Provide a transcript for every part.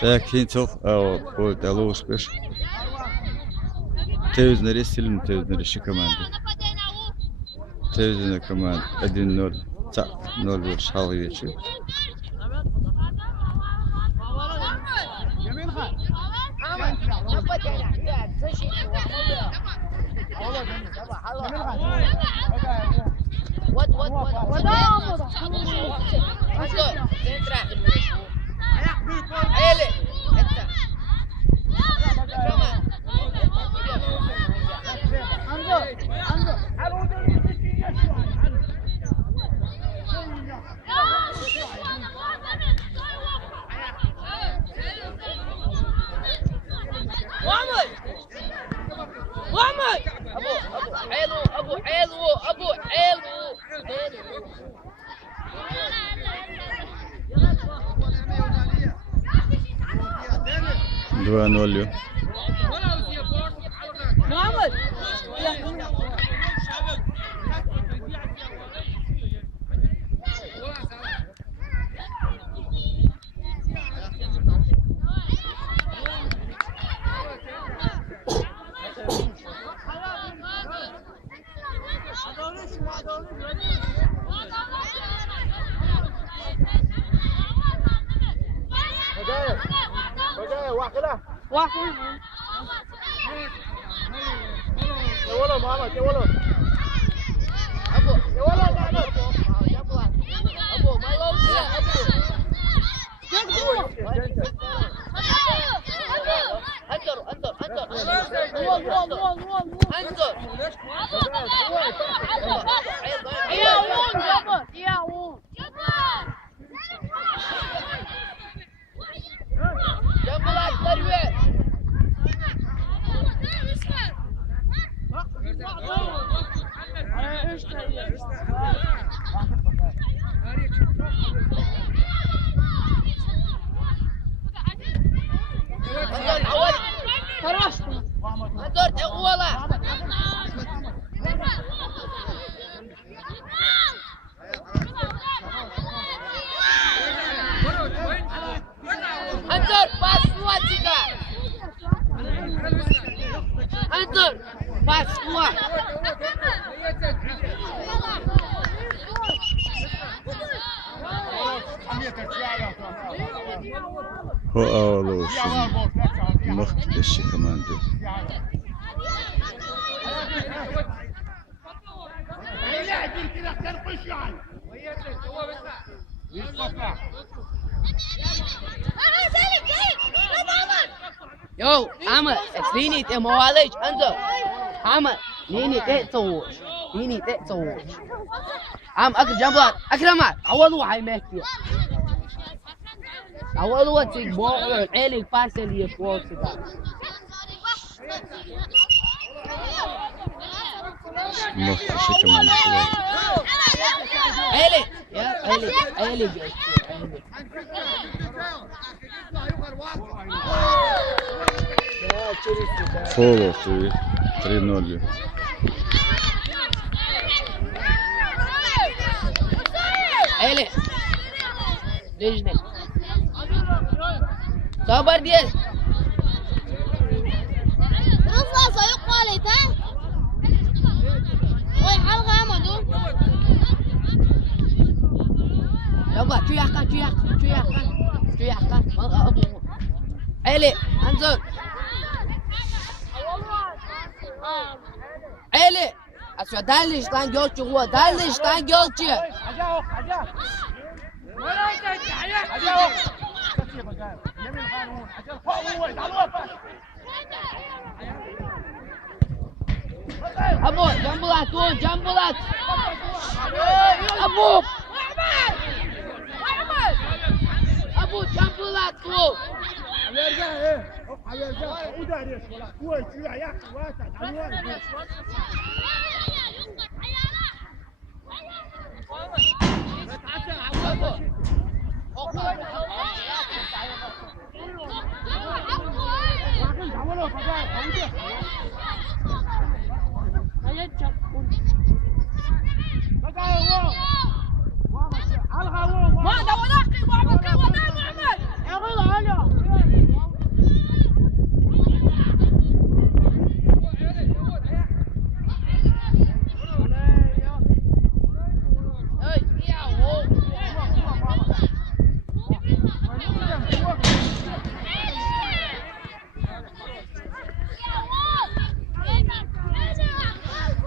Tekin çok bu dalış bir. Tevzana silim tevzana şikamandı. Tevzana kaman edin nol bir şal geçiyor. Dua nol. هو أولو شيء مختلف كمان ده. Yo, Ahmed, it's Nini te mawalish, Anzo. Ahmed, Nini te توش. Nini te توش. أكل جنبات، أكرمات، أول واحد ماكي. أول واحد تجبر، عيلك فاسل يشوف كذا. مختلف كمان شوي. عيلك، يا عيلك. Follow to 3-0. عيلك. ليش نه؟ صبر ديال. رفع صيق والدها. وي حلقة يا مدو. يلا تياكا أبو علي انزل علي أسمع دالش تان جوتشي هو دالش تان جوتشي أبو جنبلات أبو جنبلات كو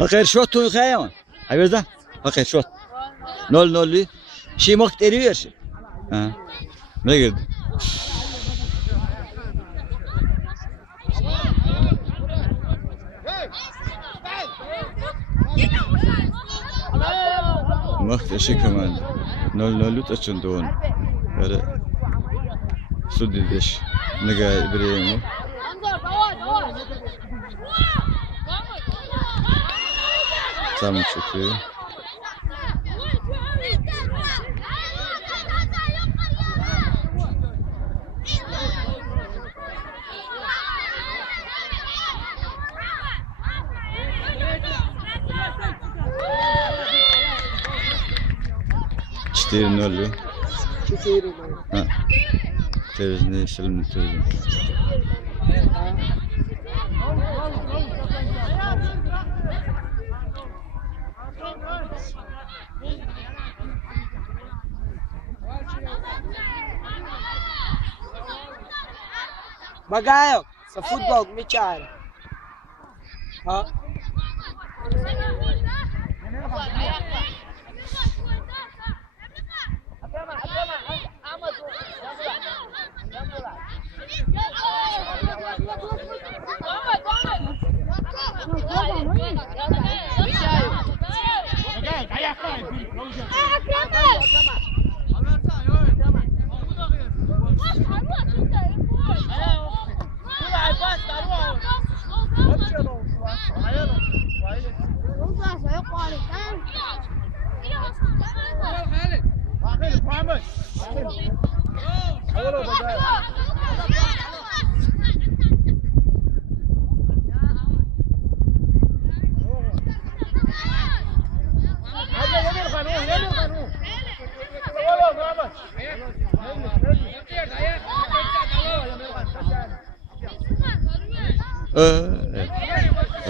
Bakır şut tu kayamın. Hayır da. Bakır şut. 0-0. Şey MahkatIe versin. Ha. Ne girdi? MahkatIe كمان 0-0 تأشندون. هذا سوديش نجا إبراهيم. Tamam çıkıyor. Çiğ ne oluyor? Ha. Tevzana selam Tevzana. Magayo sa football mechar. Ha?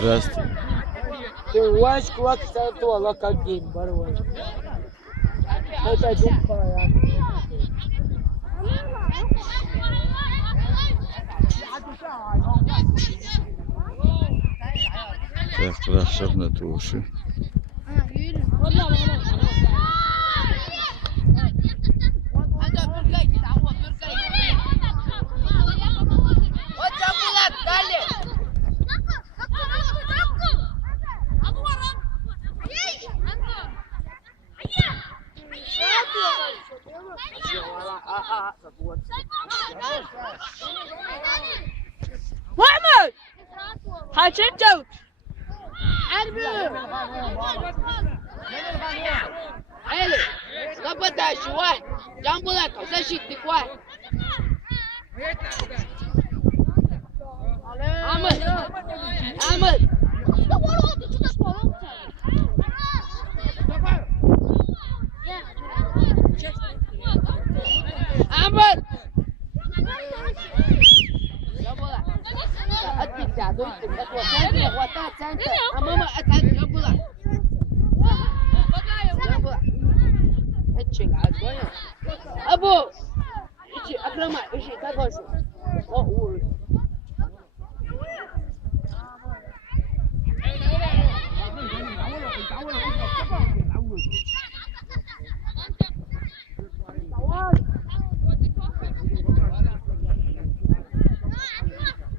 Rastı. Wash kulak satu Allah kagim baru. Kita jumpa ya. Yaklaşık tuşu. محمد حاجب جوج حلو ظبط شوي جنبه لك ولا شيء تكوى احمد احمد احمد أتبع دويتك أقوى ثانية أقوى ثانية أمام أتعد جنبها جنبها هتشيل عاد أبو إيشي أكرم إيشي تاكوشو أقول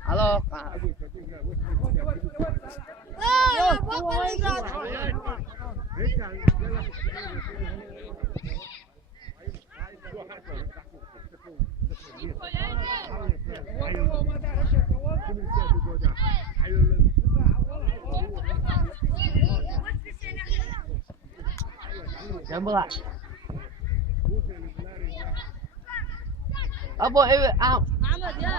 Halo, Kak. Jambul. Abu, out. Ahmad, ya.